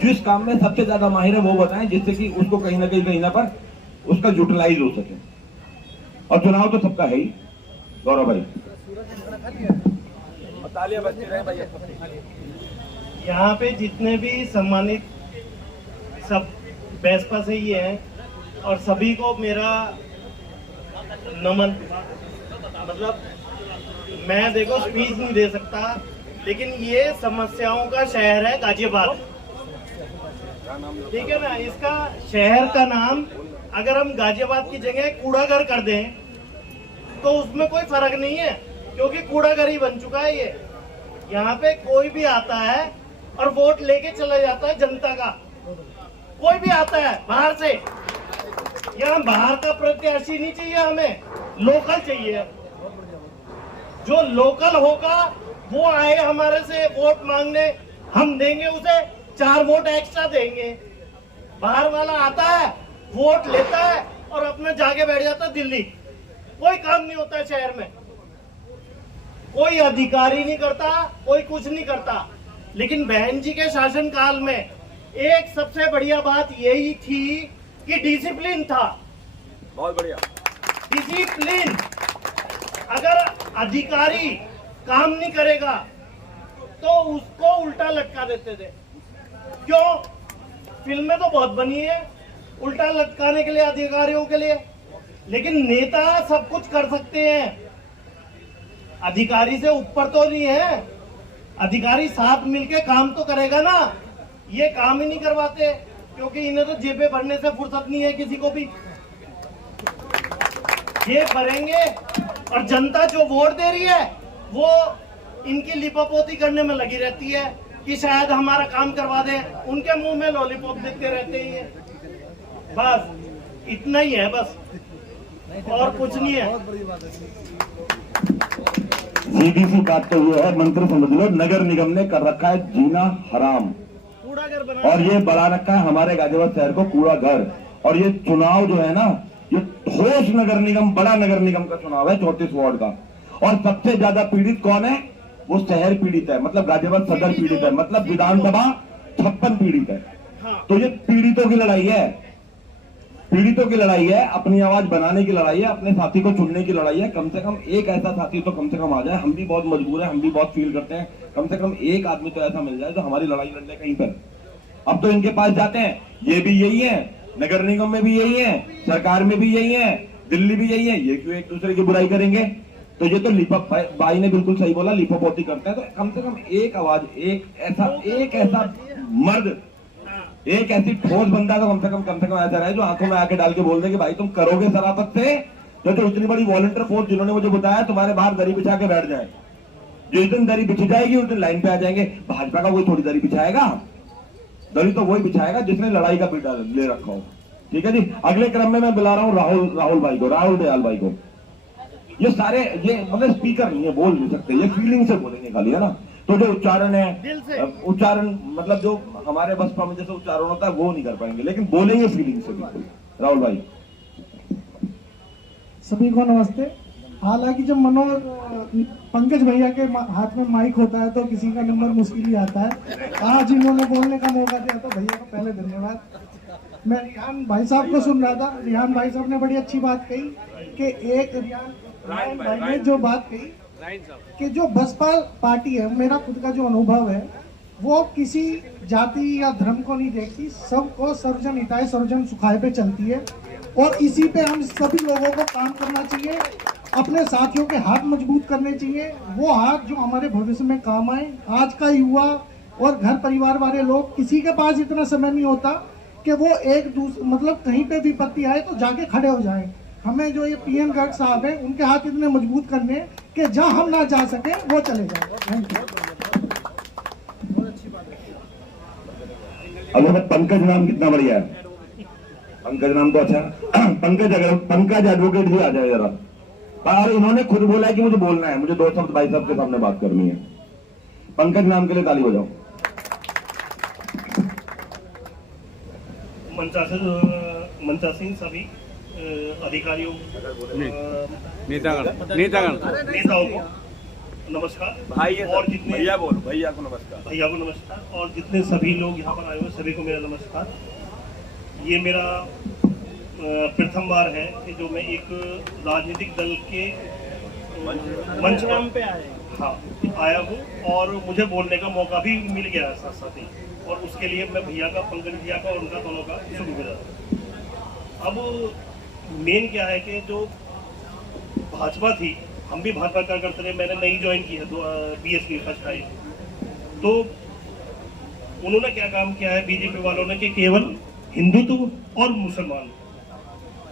जिस काम में सबसे ज्यादा माहिर है वो बताएं, जिससे कि उसको कहीं ना पर उसका यूटिलाइज हो सके। और चुनाव तो सबका है ही। गौरव भाई, यहाँ पे जितने भी सम्मानित सब बैसपा से ही हैं और सभी को मेरा नमन। मतलब मैं देखो स्पीच नहीं दे सकता, लेकिन ये समस्याओं का शहर है गाजियाबाद, ठीक है ना। इसका शहर का नाम अगर हम गाजियाबाद की जगह कूड़ा घर कर दें तो उसमें कोई फर्क नहीं है, क्योंकि कूड़ा घर ही बन चुका है ये। यहाँ पे कोई भी आता है और वोट लेके चला जाता है जनता का। कोई भी आता है बाहर से, यहाँ बाहर का प्रत्याशी नहीं चाहिए, हमें लोकल चाहिए। जो लोकल होगा वो आए हमारे से वोट मांगने, हम देंगे उसे 4 वोट एक्स्ट्रा देंगे। बाहर वाला आता है, वोट लेता है और अपना जाके बैठ जाता है दिल्ली। कोई काम नहीं होता है शहर में, कोई अधिकारी नहीं करता, कोई कुछ नहीं करता। लेकिन बहन जी के शासनकाल में एक सबसे बढ़िया बात यही थी कि डिसिप्लिन था। बहुत बढ़िया डिसिप्लिन। अगर अधिकारी काम नहीं करेगा तो उसको उल्टा लटका देते थे। क्यों? फिल्में तो बहुत बनी है उल्टा लटकाने के लिए, अधिकारियों के लिए। लेकिन नेता सब कुछ कर सकते हैं, अधिकारी से ऊपर तो नहीं है। अधिकारी साथ मिलके काम तो करेगा ना, ये काम ही नहीं करवाते, क्योंकि इन्हें तो जेबें भरने से फुर्सत नहीं है किसी को भी। ये भरेंगे और जनता जो वोट दे रही है वो इनकी लिपापोती करने में लगी रहती है कि शायद हमारा काम करवा दे। उनके मुंह में लॉलीपॉप देते रहते हैं। बस इतना ही है, बस और कुछ नहीं है। सीधी सी बात तो ये है, मंत्र समझ लो, नगर निगम ने कर रखा है जीना हराम, कूड़ा घर बना और ये बढ़ा रखा है हमारे गाजियाबाद शहर को कूड़ा घर। और ये चुनाव जो है ना, ये ठोस नगर निगम, बड़ा नगर निगम का चुनाव है 34 वार्ड का। और सबसे ज्यादा पीड़ित कौन है? वो शहर पीड़ित है, मतलब गाजियाबाद सदर पीड़ित है, मतलब विधानसभा 56 पीड़ित है। तो ये पीड़ितों की लड़ाई है, पीड़ितों की लड़ाई है, अपनी आवाज बनाने की लड़ाई है, अपने साथी को चुनने की लड़ाई है। कम से कम एक ऐसा साथी तो कम से कम आ जाए। हम भी बहुत मजबूर हैं, हम भी बहुत फील करते हैं, कम से कम एक आदमी तो ऐसा मिल जाए जो हमारी लड़ाई लड़ने कहीं पर। अब तो इनके पास जाते हैं, ये भी यही है, नगर निगम में भी यही है, सरकार में भी यही है, दिल्ली भी यही है। ये क्यों एक दूसरे की बुराई करेंगे? तो ये तो लिपा भाई ने बिल्कुल सही बोला, लिपापोती करते हैं। तो कम से कम एक आवाज, एक ऐसा मर्द, एक ऐसी ठोस बंदा तो कम से कम ऐसा रहे जो आंखों में आके डाल के बोल दे कि भाई तुम करोगे शराफत से तो इतनी बड़ी वॉलंटियर फोर्स जिन्होंने मुझे बताया तुम्हारे बाहर दरी बिछा के बैठ जाए। जिस दिन दरी बिछी जाएगी उस दिन लाइन पे आ जाएंगे। भाजपा का कोई थोड़ी दरी बिछाएगा, दरी तो वही बिछाएगा जिसने लड़ाई का पीड़ा ले रखा हो। ठीक है जी, अगले क्रम में मैं बुला रहा हूँ राहुल भाई को, राहुल दयाल भाई को। ये सारे, ये मतलब स्पीकर नहीं है, बोल नहीं सकते, ये फीलिंग से बोलेंगे खाली, है ना। तो जो उच्चारण है, उच्चारण मतलब जो हमारे बसपा में जैसे उच्चारण होता है वो नहीं कर पाएंगे, लेकिन बोलेंगे फीलिंग से बिल्कुल। राहुल भाई। सभी को नमस्ते। हालांकि जब पंकज भैया के हाथ में माइक होता है तो किसी का नंबर मुश्किल ही आता है। आज इन्होंने बोलने का मौका दिया तो भैया को पहले धन्यवाद। मैं रिहान भाई साहब को सुन रहा था, रिहान भाई साहब ने बड़ी अच्छी बात कही कि एक रिहान भाई ने जो बात कही कि जो बसपा पार्टी है, मेरा खुद का जो अनुभव है, वो किसी जाति या धर्म को नहीं देखती, सबको सर्वजन हिताय सर्वजन सुखाय पे चलती है। और इसी पे हम सभी लोगों को काम करना चाहिए, अपने साथियों के हाथ मजबूत करने चाहिए, वो हाथ जो हमारे भविष्य में काम आए। आज का युवा और घर परिवार वाले लोग, किसी के पास इतना समय नहीं होता कि वो एक दूसरे मतलब कहीं पे विपत्ति आए तो जाके खड़े हो जाए। हमें जो ये पीएन गर्ग साहब है, उनके हाथ इतने मजबूत करने कि जहां हम ना जा सके वो चले जाए। Thank you. अगर पंकज नाम कितना बढ़िया है, पंकज नाम तो अच्छा। पंकज एडवोकेट भी आ जाए जरा। और इन्होंने खुद बोला है कि मुझे बोलना है, मुझे 2 शब्द भाई साहब के सामने बात करनी है। पंकज नाम के लिए ताली बजाओ। मनसा सिंह सभी अधिकारियों, नेताओं को नमस्कार। भाई ये और जितने भैया बोलो, भैया को नमस्कार। भैया को नमस्कार, और जितने सभी लोग यहाँ पर आए हुए सभी को मेरा नमस्कार। ये मेरा प्रथम बार है कि जो मैं एक राजनीतिक दल के मंच पे आया हूँ और मुझे बोलने का मौका भी मिल गया है साथ साथ ही, और उसके लिए मैं भैया का, पंकज भैया का और उनका दोनों का शुक्रगुजार हूँ। अब मेन क्या है कि जो भाजपा थी, हम भी भाजपा का करते रहे, मैंने नई ज्वाइन की है BSP फर्स्ट टाइम। तो उन्होंने क्या काम किया है बीजेपी वालों ने कि केवल हिंदुत्व और मुसलमान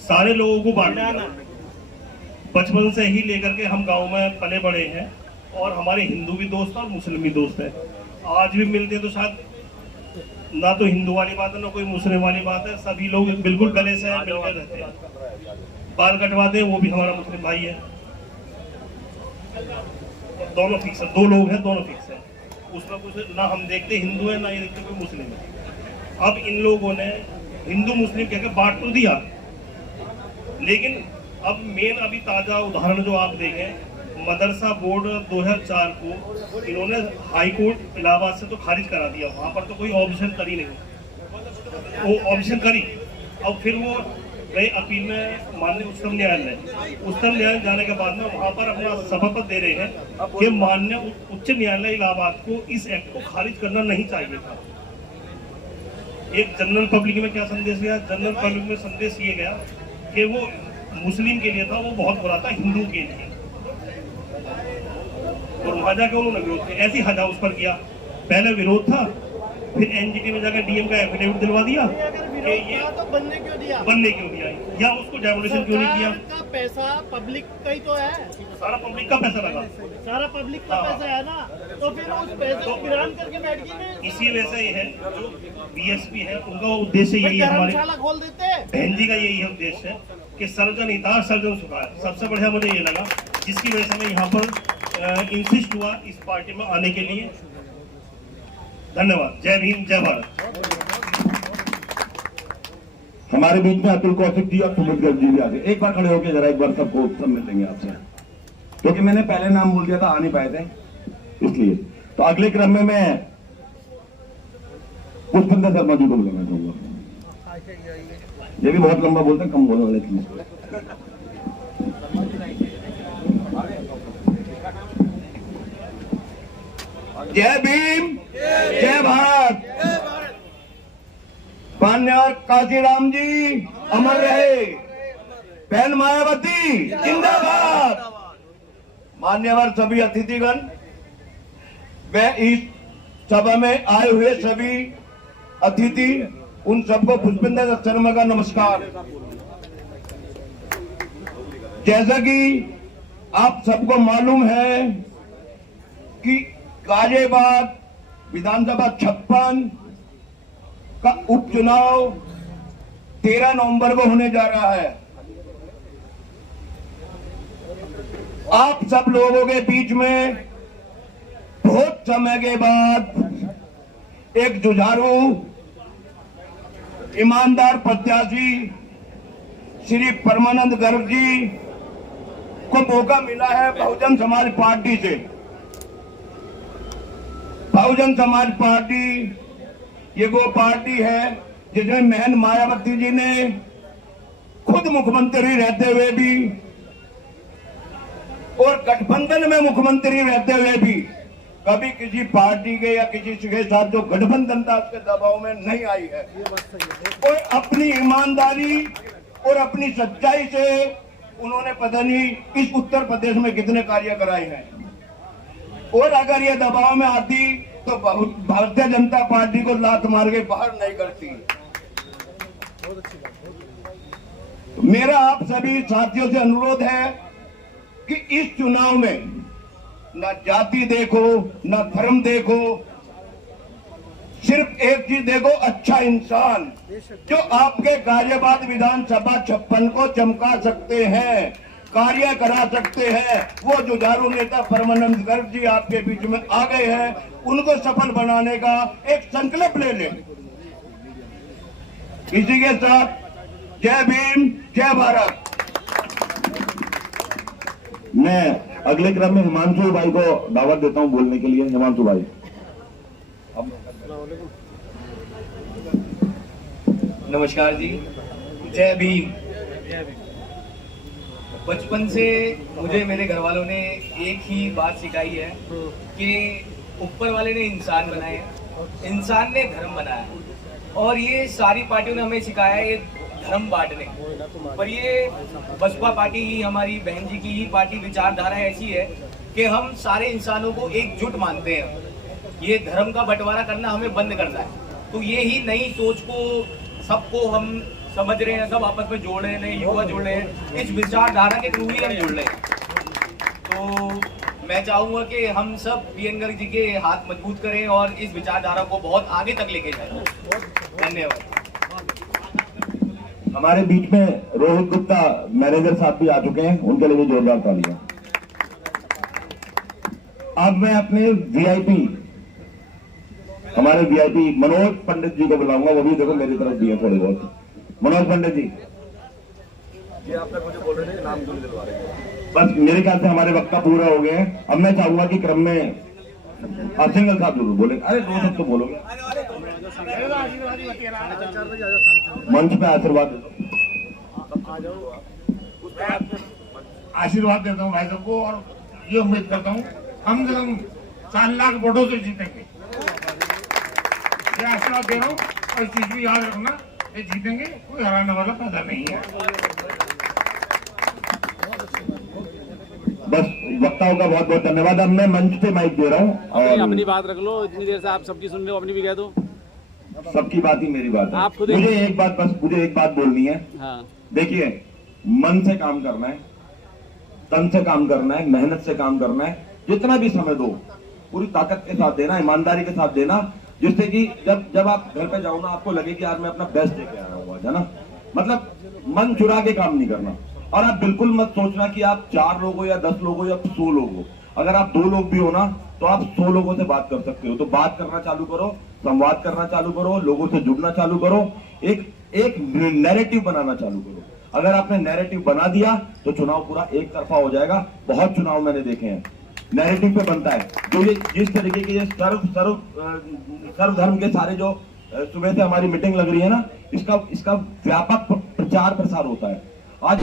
सारे लोगों को बांट दिया। बचपन से ही लेकर के हम गांव में पले बड़े हैं और हमारे हिंदू भी दोस्त हैं और मुस्लिम भी दोस्त हैं। आज भी मिलते हैं तो शायद ना तो हिंदू वाली बात है ना कोई मुस्लिम वाली बात है, सभी लोग बिल्कुल गले से मिलकर रहते हैं। बाल कटवाते हैं वो भी हमारा मुस्लिम भाई है, दोनों फिक्स है, 2 लोग हैं दोनों फिक्स है, उसमें कुछ ना हम देखते हिंदू है ना ये देखते कोई मुस्लिम है। अब इन लोगों ने हिंदू मुस्लिम कहकर बांट तो दिया, लेकिन अब मेन अभी ताजा उदाहरण जो आप देखें, मदरसा बोर्ड 2004 को इन्होंने हाई कोर्ट इलाहाबाद से तो खारिज करा दिया, वहां पर तो कोई ऑब्जेक्शन करी नहीं, वो ऑब्जेक्शन करी। अब फिर वो गए अपील में माननीय उच्चतम न्यायालय, उच्चतम न्यायालय जाने के बाद में वहां पर अपना शपथ दे रहे हैं कि माननीय उच्च न्यायालय इलाहाबाद को इस एक्ट को खारिज करना नहीं चाहिए था। एक जनरल पब्लिक में क्या संदेश गया? जनरल पब्लिक में संदेश ये गया कि वो मुस्लिम के लिए था, वो बहुत बुरा था हिंदू के लिए, और वहां जाकर उन्होंने विरोध किया। ऐसी हजा उस पर किया, पहले विरोध था, फिर NGT में जाकर DM का एफिडेविट दिलवा दिया कि ये तो बनने क्यों दिया, या उसको डेमोलिशन क्यों नहीं किया। का पैसा पब्लिक का ही तो है, सारा पब्लिक का पैसा लगा, सारा पब्लिक का पैसा है ना, तो फिर उस पैसे को गिरान करके बैठ गई ना। इसी वजह से ये है जो BSP है उनका उद्देश्य यही है, हमारे धर्मशाला खोल देते बहन जी का यही है उद्देश्य है कि सर्जन हिता सर्जन सुखा है। सबसे बढ़िया मुझे ये लगा, जिसकी वजह से मैं यहाँ पर इंसिस्ट हुआ इस पार्टी में आने के लिए। धन्यवाद। जय भीम, जय भारत। हमारे बीच में अतुल कौशिक जी और सुमित गर्ग जी भी आ गए। एक बार खड़े होकर जरा एक बार सबको सब मिलेंगे आपसे, क्योंकि मैंने पहले नाम बोल दिया था, आ नहीं पाए थे इसलिए। तो अगले क्रम में मैं पुष्पेंद्र शर्मा जी को बुलाना चाहूंगा। ये भी बहुत लंबा बोलते हैं, कम बोलने वाले चीज। जय भीम, जय भारत। मान्यवर काशीराम जी अमर रहे, बहन मायावती जिंदाबाद। मान्यवर सभी अतिथिगण, वे इस सभा में आए हुए सभी अतिथि, उन सबको पुष्पेंद्र शर्मा का नमस्कार। जैसा कि आप सबको मालूम है कि गाजियाबाद विधानसभा 56 का उपचुनाव 13 नवंबर को होने जा रहा है। आप सब लोगों के बीच में बहुत समय के बाद एक जुझारू ईमानदार प्रत्याशी श्री परमानंद गर्ग जी को मौका मिला है बहुजन समाज पार्टी से। बहुजन समाज पार्टी ये वो पार्टी है जिसमें बहन मायावती जी ने खुद मुख्यमंत्री रहते हुए भी और गठबंधन में मुख्यमंत्री रहते हुए भी कभी किसी पार्टी के या किसी के साथ जो गठबंधन था उसके दबाव में नहीं आई है, और अपनी ईमानदारी और अपनी सच्चाई से उन्होंने पता नहीं इस उत्तर प्रदेश में कितने कार्य कराए हैं। और अगर ये दबाव में आती तो भारतीय जनता पार्टी को लात मार के बाहर नहीं करती। मेरा आप सभी साथियों से अनुरोध है कि इस चुनाव में ना जाति देखो ना धर्म देखो, सिर्फ एक चीज देखो, अच्छा इंसान जो आपके गाजियाबाद विधानसभा 56 को चमका सकते हैं, कार्य करा सकते हैं। वो जुझारू नेता परमानंद गर्ग जी आपके बीच में आ गए हैं, उनको सफल बनाने का एक संकल्प ले लें। इसी के साथ जय भीम, जय भारत। मैं अगले क्रम में हिमांशु भाई को दावत देता हूं बोलने के लिए। हिमांशु भाई, नमस्कार जी, जय भीम। बचपन से मुझे मेरे घर वालों ने एक ही बात सिखाई है कि ऊपर वाले ने इंसान बनाए हैं, इंसान ने धर्म बनाया है। और ये सारी पार्टियों ने हमें सिखाया है ये धर्म बांटने, पर ये बसपा पार्टी ही, हमारी बहन जी की ही पार्टी विचारधारा ऐसी है कि हम सारे इंसानों को एकजुट मानते हैं। ये धर्म का बंटवारा करना हमें बंद करना है। तो ये ही नई सोच को सबको हम समझ रहे हैं, सब आपस में जोड़ रहे हैं, नए युवा जोड़ रहे हैं, इस विचारधारा के थ्रू ही हम जुड़ रहे हैं। तो मैं चाहूंगा कि हम सब पीएन गर्ग जी के हाथ मजबूत करें और इस विचारधारा को बहुत आगे तक लेके जाएं। धन्यवाद। हमारे बीच में रोहित गुप्ता मैनेजर साहब भी आ चुके हैं, उनके लिए भी जोरदार तालियां। अब मैं अपने वीआईपी, हमारे वीआईपी मनोज पंडित जी को बुलाऊंगा। वो भी देखो मेरी तरफ दिए थोड़े बहुत। मनोज पंडित जी, ये आप तक मुझे बोल रहे थे, नाम क्यों नहीं दिलवा रहे? बस मेरे ख्याल से हमारे वक्त का पूरा हो गए हैं। अब मैं चाहूंगा कि क्रम में सिंगल साहब जरूर बोले। अरे दो सब तो बोलोगे, मंच पे आशीर्वाद दे दो। आशीर्वाद देता हूँ भाई सबको और ये उम्मीद करता हूँ कम से कम 4 लाख वोटों से जीतेंगे। ये आशीर्वाद दे रहा हूँ और इस चीज भी याद रखना, ये जीतेंगे, कोई हराने वाला पैदा नहीं है। बस वक्ताओं का बहुत बहुत धन्यवाद। अब मैं मंच पे माइक दे रहा हूँ और अपनी बात रख लो, इतनी देर से आप सबकी सुन रहे हो, अपनी भी कह दो। सबकी बात ही मेरी बात है। आप खुद मुझे एक बात बोलनी है। हाँ। देखिए, मन से काम करना है, तन से काम करना है, मेहनत से काम करना है। जितना भी समय दो पूरी ताकत के साथ देना, ईमानदारी के साथ देना, जिससे कि जब आप घर पे जाओ ना, आपको लगे कि यार मैं अपना बेस्ट देके आया हूँ, है ना। मतलब मन चुरा के काम नहीं करना। और आप बिल्कुल मत सोचना कि आप 4 लोग हो या 10 लोग हो या 100 लोग हो। अगर आप 2 लोग भी हो ना, तो आप 100 लोगों से बात कर सकते हो। तो बात करना चालू करो, संवाद करना चालू करो, लोगों से जुड़ना चालू करो, एक नैरेटिव बनाना चालू करो। अगर आपने नैरेटिव बना दिया तो चुनाव पूरा एक तरफा हो जाएगा। बहुत चुनाव मैंने देखे हैं नैरेटिव पे बनता है। तो ये जिस तरीके के ये सर्व धर्म के सारे जो सुबह से हमारी मीटिंग लग रही है ना, इसका व्यापक प्रचार प्रसार होता है आज।